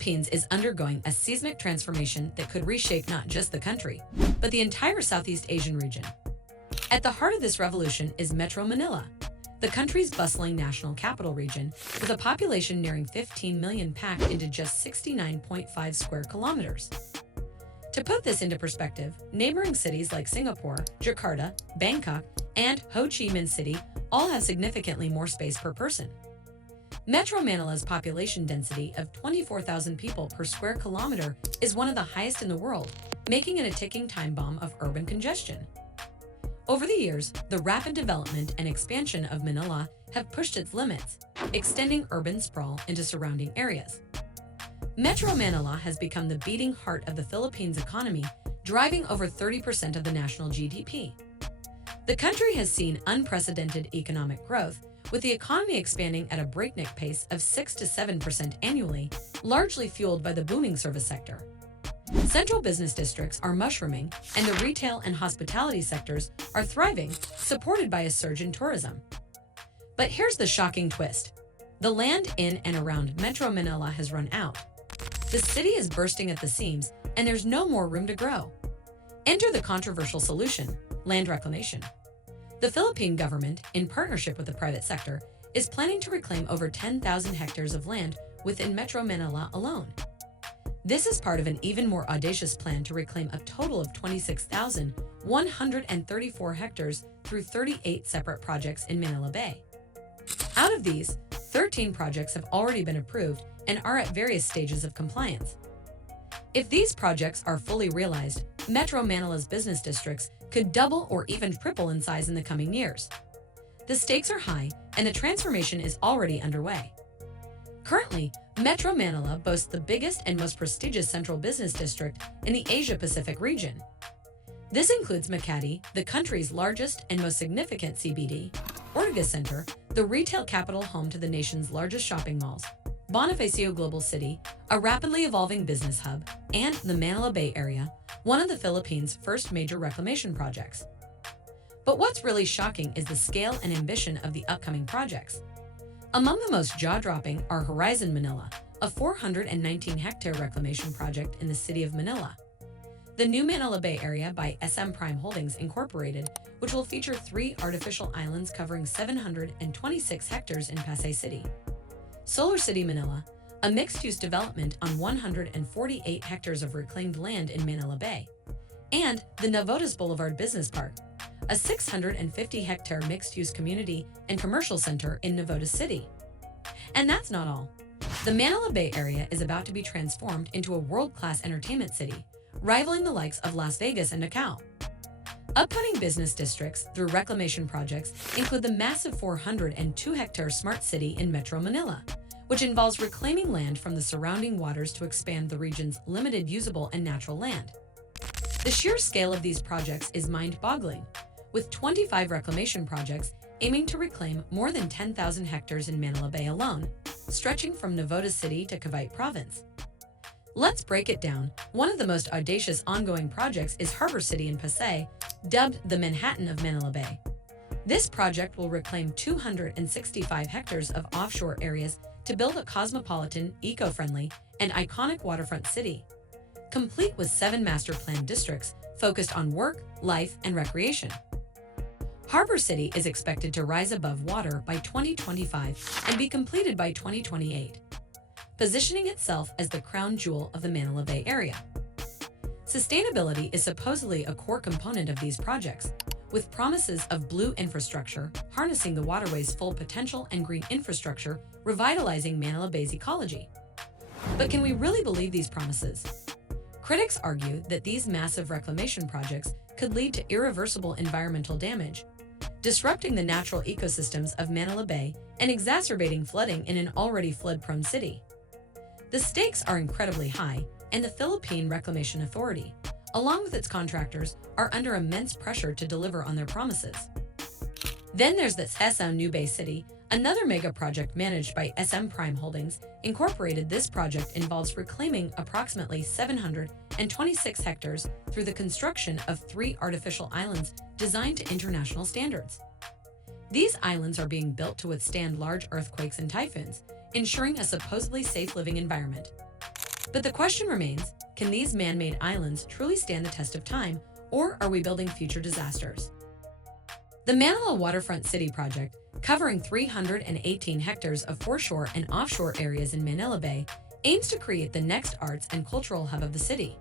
Philippines is undergoing a seismic transformation that could reshape not just the country, but the entire Southeast Asian region. At the heart of this revolution is Metro Manila, the country's bustling national capital region, with a population nearing 15 million packed into just 69.5 square kilometers. To put this into perspective, neighboring cities like Singapore, Jakarta, Bangkok, and Ho Chi Minh City all have significantly more space per person. Metro Manila's population density of 24,000 people per square kilometer is one of the highest in the world, making it a ticking time bomb of urban congestion. Over the years, the rapid development and expansion of Manila have pushed its limits, extending urban sprawl into surrounding areas. Metro Manila has become the beating heart of the Philippines' economy, driving over 30% of the national GDP. The country has seen unprecedented economic growth, with the economy expanding at a breakneck pace of 6 to 7% annually, largely fueled by the booming service sector. Central business districts are mushrooming, and the retail and hospitality sectors are thriving, supported by a surge in tourism. But here's the shocking twist. The land in and around Metro Manila has run out. The city is bursting at the seams, and there's no more room to grow. Enter the controversial solution: land reclamation. The Philippine government, in partnership with the private sector, is planning to reclaim over 10,000 hectares of land within Metro Manila alone. This is part of an even more audacious plan to reclaim a total of 26,134 hectares through 38 separate projects in Manila Bay. Out of these, 13 projects have already been approved and are at various stages of compliance. If these projects are fully realized, Metro Manila's business districts could double or even triple in size in the coming years. The stakes are high, and the transformation is already underway. Currently, Metro Manila boasts the biggest and most prestigious central business district in the Asia-Pacific region. This includes Makati, the country's largest and most significant CBD, Ortigas Center, the retail capital home to the nation's largest shopping malls, Bonifacio Global City, a rapidly evolving business hub, and the Manila Bay area, one of the Philippines' first major reclamation projects. But what's really shocking is the scale and ambition of the upcoming projects. Among the most jaw-dropping are Horizon Manila, a 419-hectare reclamation project in the city of Manila. The new Manila Bay area by SM Prime Holdings Incorporated, which will feature 3 artificial islands covering 726 hectares in Pasay City. Solar City Manila, a mixed-use development on 148 hectares of reclaimed land in Manila Bay. And the Navotas Boulevard Business Park, a 650-hectare mixed-use community and commercial center in Navotas City. And that's not all. The Manila Bay area is about to be transformed into a world-class entertainment city, rivaling the likes of Las Vegas and Macau. Upcoming business districts through reclamation projects include the massive 402-hectare Smart City in Metro Manila, which involves reclaiming land from the surrounding waters to expand the region's limited usable and natural land. The sheer scale of these projects is mind-boggling, with 25 reclamation projects aiming to reclaim more than 10,000 hectares in Manila Bay alone, stretching from Navotas City to Cavite Province. Let's break it down. One of the most audacious ongoing projects is Harbor City in Pasay, dubbed the Manhattan of Manila Bay. This project will reclaim 265 hectares of offshore areas to build a cosmopolitan, eco-friendly, and iconic waterfront city, complete with 7 master plan districts focused on work, life, and recreation. Harbor City is expected to rise above water by 2025 and be completed by 2028, positioning itself as the crown jewel of the Manila Bay area. Sustainability is supposedly a core component of these projects, with promises of blue infrastructure, harnessing the waterway's full potential, and green infrastructure, revitalizing Manila Bay's ecology. But can we really believe these promises? Critics argue that these massive reclamation projects could lead to irreversible environmental damage, disrupting the natural ecosystems of Manila Bay and exacerbating flooding in an already flood-prone city. The stakes are incredibly high, and the Philippine Reclamation Authority, along with its contractors, are under immense pressure to deliver on their promises. Then there's the SM New Bay City, another mega project managed by SM Prime Holdings Incorporated. This project involves reclaiming approximately 726 hectares through the construction of 3 artificial islands designed to international standards. These islands are being built to withstand large earthquakes and typhoons, ensuring a supposedly safe living environment. But the question remains, can these man-made islands truly stand the test of time, or are we building future disasters? The Manila Waterfront City project, covering 318 hectares of foreshore and offshore areas in Manila Bay, aims to create the next arts and cultural hub of the city.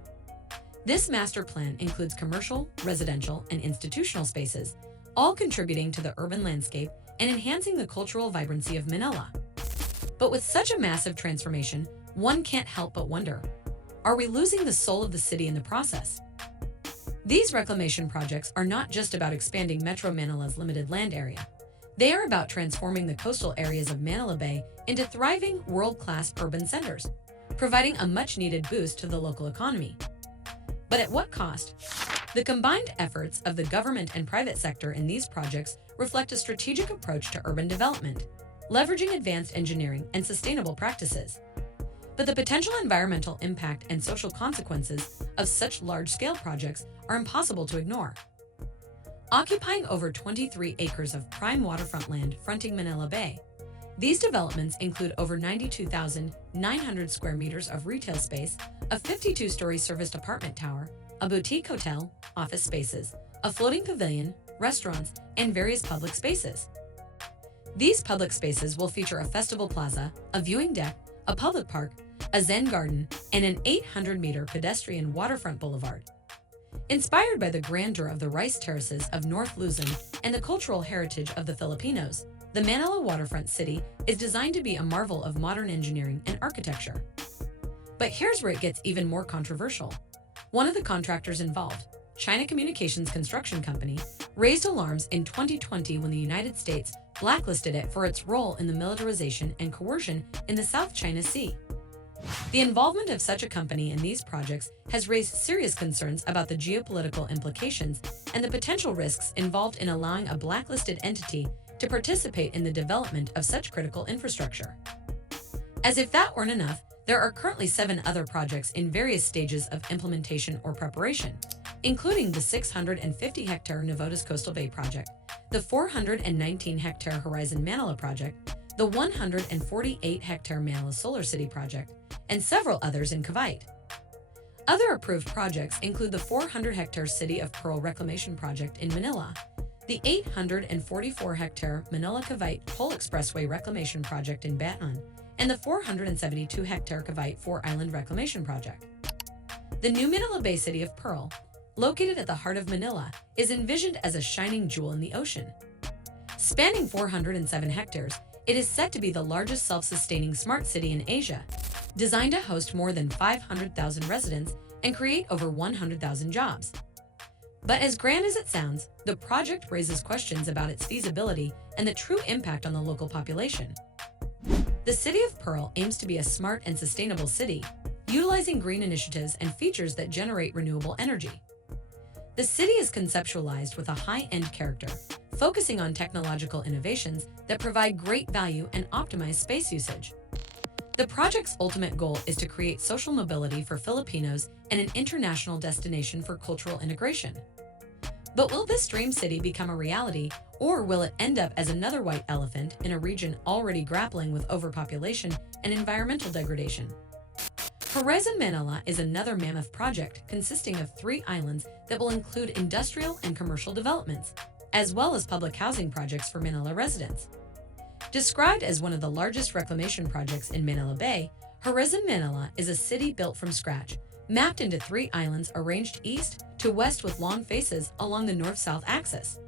This master plan includes commercial, residential, and institutional spaces, all contributing to the urban landscape and enhancing the cultural vibrancy of Manila. But with such a massive transformation, one can't help but wonder, are we losing the soul of the city in the process? These reclamation projects are not just about expanding Metro Manila's limited land area. They are about transforming the coastal areas of Manila Bay into thriving, world-class urban centers, providing a much-needed boost to the local economy. But at what cost? The combined efforts of the government and private sector in these projects reflect a strategic approach to urban development, leveraging advanced engineering and sustainable practices. But the potential environmental impact and social consequences of such large-scale projects are impossible to ignore. Occupying over 23 acres of prime waterfront land fronting Manila Bay, these developments include over 92,900 square meters of retail space, a 52-story serviced apartment tower, a boutique hotel, office spaces, a floating pavilion, restaurants, and various public spaces. These public spaces will feature a festival plaza, a viewing deck, a public park, a Zen garden, and an 800-meter pedestrian waterfront boulevard. Inspired by the grandeur of the rice terraces of North Luzon and the cultural heritage of the Filipinos, the Manila Waterfront City is designed to be a marvel of modern engineering and architecture. But here's where it gets even more controversial. One of the contractors involved, China Communications Construction Company, raised alarms in 2020 when the United States blacklisted it for its role in the militarization and coercion in the South China Sea. The involvement of such a company in these projects has raised serious concerns about the geopolitical implications and the potential risks involved in allowing a blacklisted entity to participate in the development of such critical infrastructure. As if that weren't enough, there are currently 7 other projects in various stages of implementation or preparation, including the 650-hectare Navotas Coastal Bay project, the 419-hectare Horizon Manila project, the 148-hectare Manila Solar City project, and several others in Cavite. Other approved projects include the 400-hectare City of Pearl Reclamation Project in Manila, the 844-hectare Manila-Cavite Toll Expressway Reclamation Project in Bataan, and the 472-hectare Cavite 4-Island Reclamation Project. The new Manila Bay City of Pearl, located at the heart of Manila, is envisioned as a shining jewel in the ocean. Spanning 407 hectares, it is set to be the largest self-sustaining smart city in Asia, designed to host more than 500,000 residents and create over 100,000 jobs. But as grand as it sounds, the project raises questions about its feasibility and the true impact on the local population. The City of Pearl aims to be a smart and sustainable city, utilizing green initiatives and features that generate renewable energy. The city is conceptualized with a high-end character, focusing on technological innovations that provide great value and optimize space usage. The project's ultimate goal is to create social mobility for Filipinos and an international destination for cultural integration. But will this dream city become a reality, or will it end up as another white elephant in a region already grappling with overpopulation and environmental degradation? Horizon Manila is another mammoth project consisting of 3 islands that will include industrial and commercial developments, as well as public housing projects for Manila residents. Described as one of the largest reclamation projects in Manila Bay, Horizon Manila is a city built from scratch, mapped into 3 islands arranged east to west with long faces along the north-south axis.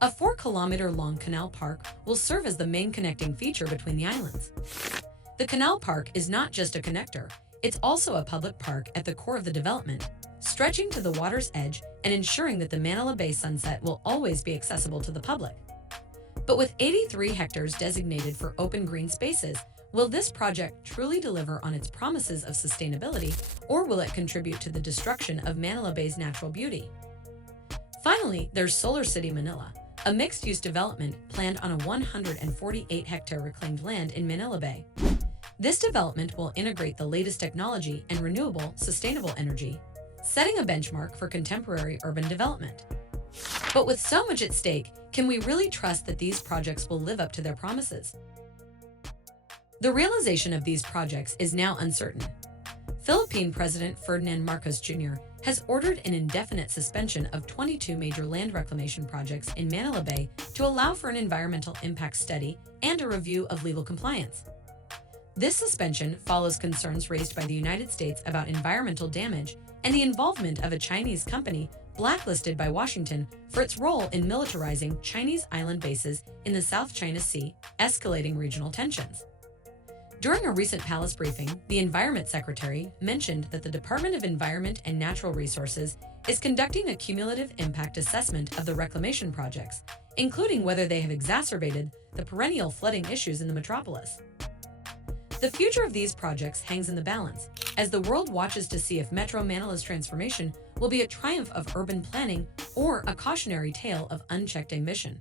A 4-kilometer-long canal park will serve as the main connecting feature between the islands. The canal park is not just a connector, it's also a public park at the core of the development, stretching to the water's edge and ensuring that the Manila Bay sunset will always be accessible to the public. But with 83 hectares designated for open green spaces, will this project truly deliver on its promises of sustainability, or will it contribute to the destruction of Manila Bay's natural beauty? Finally, there's Solar City Manila, a mixed-use development planned on a 148-hectare reclaimed land in Manila Bay. This development will integrate the latest technology and renewable, sustainable energy, setting a benchmark for contemporary urban development. But with so much at stake, can we really trust that these projects will live up to their promises? The realization of these projects is now uncertain. Philippine President Ferdinand Marcos Jr. has ordered an indefinite suspension of 22 major land reclamation projects in Manila Bay to allow for an environmental impact study and a review of legal compliance. This suspension follows concerns raised by the United States about environmental damage and the involvement of a Chinese company blacklisted by Washington for its role in militarizing Chinese island bases in the South China Sea, escalating regional tensions. During a recent palace briefing, the Environment Secretary mentioned that the Department of Environment and Natural Resources is conducting a cumulative impact assessment of the reclamation projects, including whether they have exacerbated the perennial flooding issues in the metropolis. The future of these projects hangs in the balance, as the world watches to see if Metro Manila's transformation will be a triumph of urban planning or a cautionary tale of unchecked ambition.